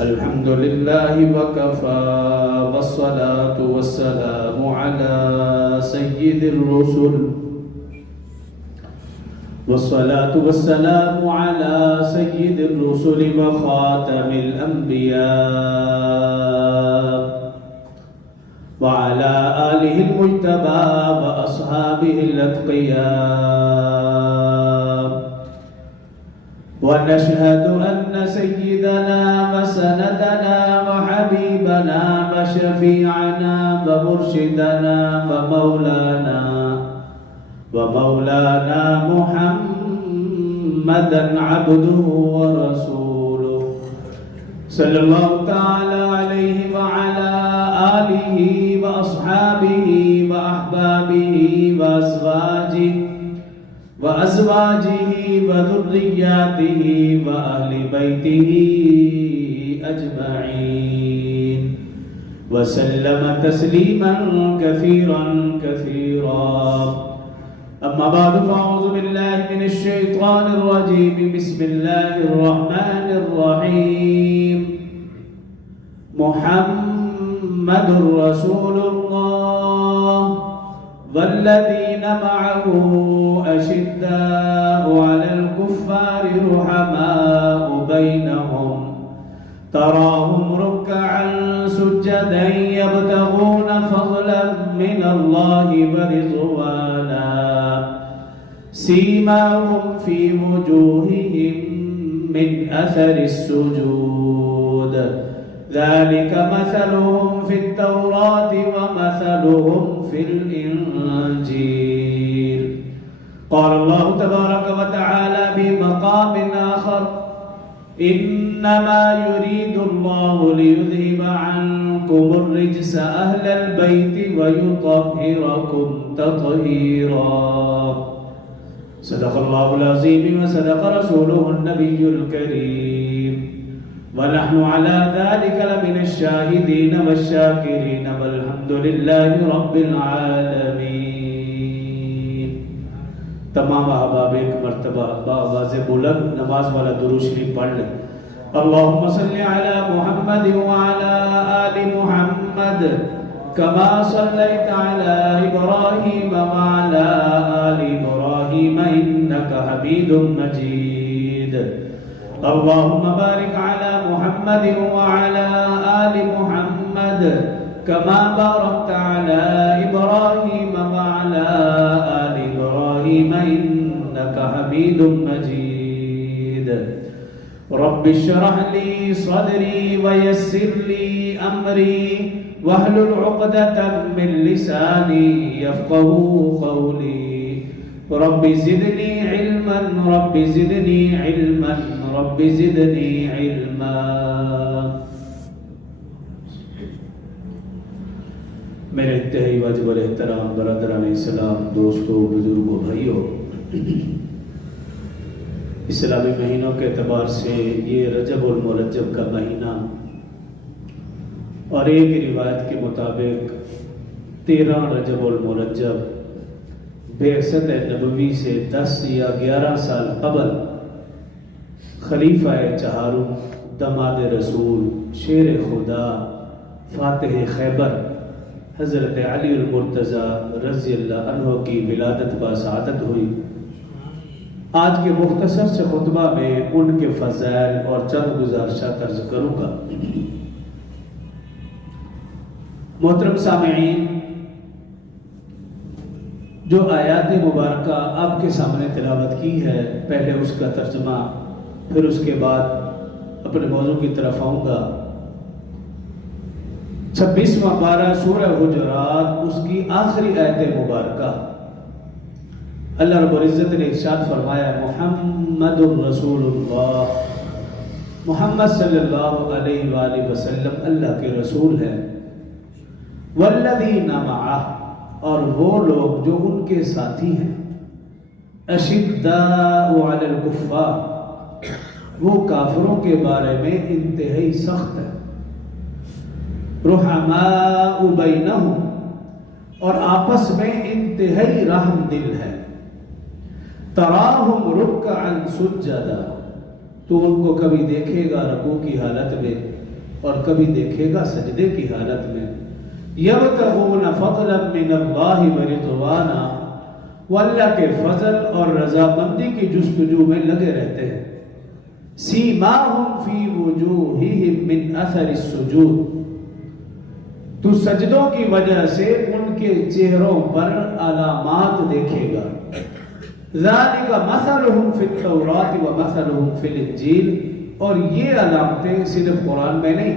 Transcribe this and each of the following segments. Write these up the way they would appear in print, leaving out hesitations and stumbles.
الحمد لله وكفى والصلاة والسلام على سيد الرسل والصلاة والسلام على سيد الرسل وخاتم الأنبياء وعلى آله المجتبى وأصحابه الأتقياء ونشهد أن سيدنا وسندنا وحبيبنا وشفيعنا ومرشدنا ومولانا محمدا عبده ورسوله صلى الله تعالى عليه وعلى آله وأصحابه وأحبابه وأزواجه وذرياته وأهل بيته أجمعين وسلم تسليما كثيرا أما بعد فأعوذ بالله من الشيطان الرجيم بسم الله الرحمن الرحيم محمد رسول الله والذين معه أشداء على الكفار رحماء بينهم تراهم ركعا سجدا يبتغون فضلا من الله ورضوانا سيماهم في وجوههم من أثر السجود ذلك مثلهم في التوراة ومثلهم في الإنجيل قال الله تبارك وتعالى بمقام آخر إنما يريد الله ليذهب عنكم الرجس أهل البيت ويطهركم تطهيرا صدق الله العظيم وصدق رسوله النبي الكريم ونحن على ذلك لمن الشاهدين والشاكرين والحمد لله رب العالمين. تمام احباب ایک مرتبہ بآواز بلند نماز والا درود شریف پڑھ لیں. اللهم صل على محمد وعلى آل محمد كما صليت على إبراهيم وعلى آل إبراهيم إنك حميد مجيد. اللهم بارك على محمد وعلى آل محمد كما باركت على إبراهيم وعلى آل إبراهيم إنك حميد مجيد. رب اشرح لي صدري ويسر لي أمري واحلل عقدة من لساني يفقهوا قولي. رب زدني علما رب زدني علما رب زدنی علما. میرے انتہائی واجب الاحترام برادران اسلام، دوستوں، بزرگوں، بھائیوں، اسلامی مہینوں کے اعتبار سے یہ رجب المرجب کا مہینہ اور ایک روایت کے مطابق 13 رجب المرجب بعثت نبوی سے 10 یا 11 سال قبل خلیفہ چہارم، دماد رسول، شیر خدا، فاتح خیبر حضرت علی المرتضی رضی اللہ عنہ کی ولادت بسعادت ہوئی. آج کے مختصر سے خطبہ میں ان کے فضائل اور چند گزارشات عرض کروں گا. محترم سامعین، جو آیات مبارکہ آپ کے سامنے تلاوت کی ہے، پہلے اس کا ترجمہ پھر اس کے بعد اپنے موضوع کی طرف آؤں گا. 26واں پارہ سورہ حجرات، اس کی آخری آیت مبارکہ، اللہ رب العزت نے ارشاد فرمایا محمد رسول اللہ، محمد صلی اللہ علیہ وآلہ وسلم اللہ کے رسول ہیں. والذین معہ، اور وہ لوگ جو ان کے ساتھی ہیں. اشداء علی الکفار، وہ کافروں کے بارے میں انتہائی سخت ہے. رحماء بینہم، اور آپس میں انتہائی رحم دل ہے. تراہم رکعا سجدا، تو ان کو کبھی دیکھے گا رکوع کی حالت میں اور کبھی دیکھے گا سجدے کی حالت میں. یبتغون فضلا من اللہ ورضوانا، وہ اللہ کے فضل اور رضامندی کی جستجو میں لگے رہتے ہیں. سیماہم فی وجوہہم من اثر السجود، تو سجدوں کی وجہ سے ان کے چہروں پر علامات دیکھے گا. ذالک مثلہم فی التوراۃ ومثلہم فی الانجیل، اور یہ علامتیں صرف قرآن میں نہیں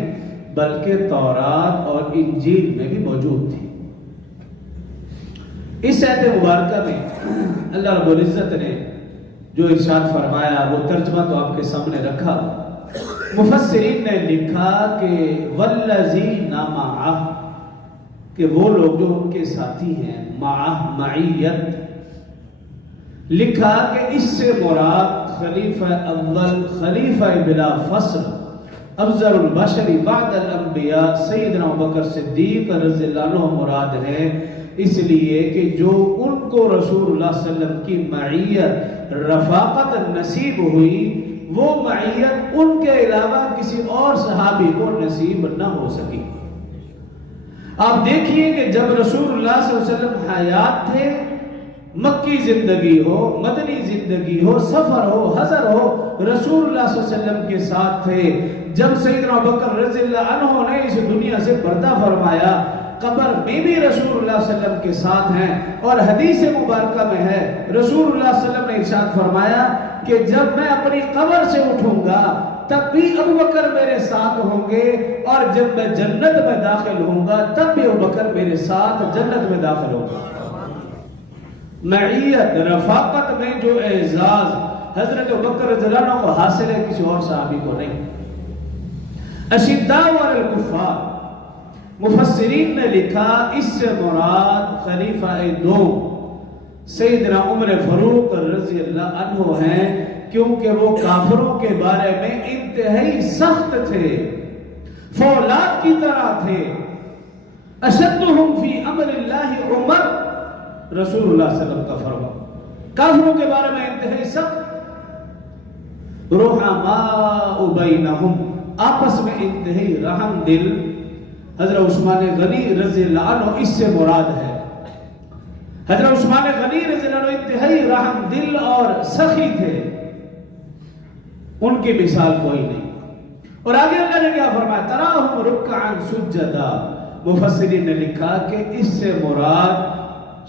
بلکہ تورات اور انجیل میں بھی موجود تھی. اس آیت مبارکہ میں اللہ رب العزت نے جو ارشاد فرمایا وہ ترجمہ تو آپ کے سامنے رکھا. مفسرین نے لکھا کہ والذین معہ، کہ وہ لوگ جو ان کے ساتھی ہیں، معیت. لکھا کہ اس سے مراد خلیفہ اول، خلیفہ بلا فصل، افضل البشر بعد الانبیاء سیدنا ابوبکر صدیق رضی اللہ عنہ مراد ہے. اس لیے کہ جو ان کو رسول اللہ صلی اللہ علیہ وسلم کی معیت، رفاقت نصیب ہوئی، وہ معیت ان کے علاوہ کسی اور صحابی کو نصیب نہ ہو سکی. آپ دیکھیے کہ جب رسول اللہ صلی اللہ علیہ وسلم حیات تھے، مکی زندگی ہو، مدنی زندگی ہو، سفر ہو، حضر ہو، رسول اللہ صلی اللہ علیہ وسلم کے ساتھ تھے. جب سیدنا ابوبکر رضی اللہ عنہ نے اس دنیا سے پردہ فرمایا، قبر میں بھی رسول اللہ صلی اللہ علیہ وسلم کے ساتھ ہیں. اور حدیث مبارکہ میں ہے رسول اللہ صلی اللہ علیہ وسلم نے ارشاد فرمایا کہ جب میں اپنی قبر سے اٹھوں گا تب بھی ابوبکر میرے ساتھ ہوں گے، اور جب میں جنت میں داخل ہوں گا تب بھی ابوبکر میرے ساتھ جنت میں داخل ہوں گا. معیت، رفاقت میں جو اعزاز حضرت ابوبکر رضی اللہ عنہ کو حاصل ہے کسی اور صحابی کو نہیں. اشداء علی الکفار، مفسرین نے لکھا اس سے مراد خلیفہ دوم سیدنا عمر فاروق رضی اللہ عنہ ہیں، کیونکہ وہ کافروں کے بارے میں انتہائی سخت تھے، فولاد کی طرح تھے. اشدہم فی امر اللہ عمر، رسول اللہ صلی اللہ علیہ وسلم کا فرمان، کافروں کے بارے میں انتہائی سخت. رحماء بینہم، آپس میں انتہائی رحم دل. حضرت عثمان غنی رضی اللہ عنہ اس سے مراد ہے. حضرت عثمان غنی رضی اللہ عنہ انتہائی رحم دل اور سخی تھے، ان کی مثال کوئی نہیں. اور آگے اللہ نے کیا فرمایا؟ تراہم رکعا سجدا. مفسرین نے لکھا کہ اس سے مراد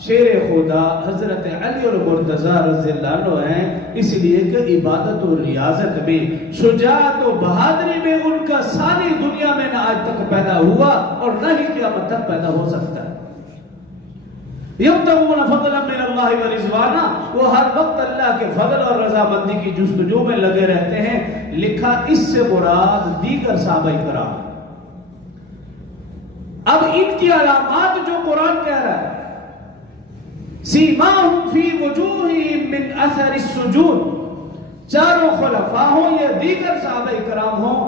شیر خدا حضرت علی المرتضی رضی اللہ عنہ ہیں، اس لیے کہ عبادت و ریاضت میں، شجاعت و بہادری میں ان کا ساری دنیا میں نہ آج تک پیدا ہوا اور نہ ہی قیامت تک پیدا ہو سکتا ہے. یبتغون فضلا من اللہ ورضوانا، وہ ہر وقت اللہ کے فضل اور رضامندی کی جستجو میں لگے رہتے ہیں. لکھا اس سے مراد دیگر صحابہ کرام. اب ان کی علامات جو قرآن کہہ رہا ہے، سیماہم فی وجوہہم من اثر السجود، چاروں خلفاء ہوں یا دیگر صحابہ کرام ہوں،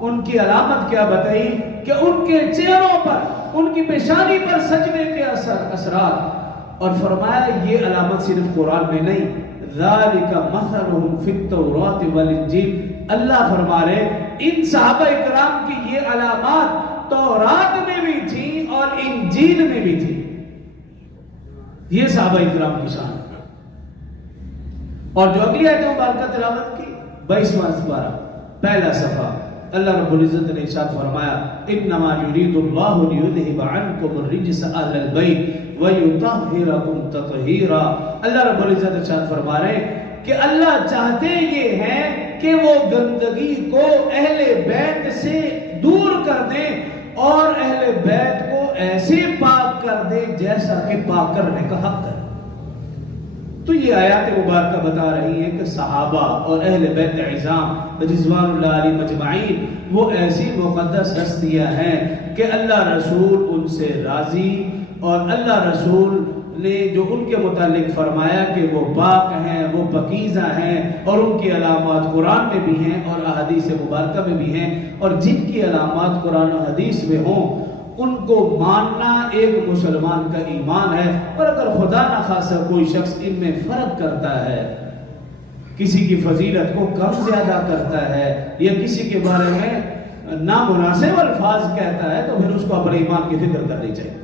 ان کی علامت کیا بتائی کہ ان کے چہروں پر، ان کی پیشانی پر سجدے کے اثرات. اور فرمایا یہ علامت صرف قرآن میں نہیں، ذالک مثلہم فی التوراۃ والانجیل. اللہ فرما رہے ان صحابہ کرام کی یہ علامات تورات میں بھی تھی اور انجیل میں بھی تھی. یہ صحابہ کرام کی شان. اور جو اگلی آیت مبارکہ تلاوت کی 22واں سپارہ پہلا صفحہ، اللہ رب العزت نے ارشاد فرمایا انما یرید اللہ لیذھب عنکم الرجس اہل البیت ویطہرکم تطہیرا. اللہ رب العزت ارشاد فرما رہے کہ اللہ چاہتے یہ ہیں کہ وہ گندگی کو اہل بیت سے دور کر دیں اور اہل بیت کو ایسے پاک کر دے جیسا کہ پاک کرنے کا حق ہے. تو یہ آیات مبارکہ بتا رہی ہے کہ صحابہ اور اہل بیت عظام رضوان اللہ علیہم اجمعین وہ ایسی مقدس ہستیاں ہیں کہ اللہ رسول ان سے راضی، اور اللہ رسول نے جو ان کے متعلق فرمایا کہ وہ پاک ہیں، وہ پاکیزہ ہیں، اور ان کی علامات قرآن میں بھی ہیں اور احادیث مبارکہ میں بھی ہیں. اور جن کی علامات قرآن و حدیث میں ہوں ان کو ماننا ایک مسلمان کا ایمان ہے. اور اگر خدا نخواستہ کوئی شخص ان میں فرق کرتا ہے کسی کی فضیلت کو کم زیادہ کرتا ہے یا کسی کے بارے میں نامناسب الفاظ کہتا ہے تو پھر اس کو اپنے ایمان کی فکر کرنی چاہیے.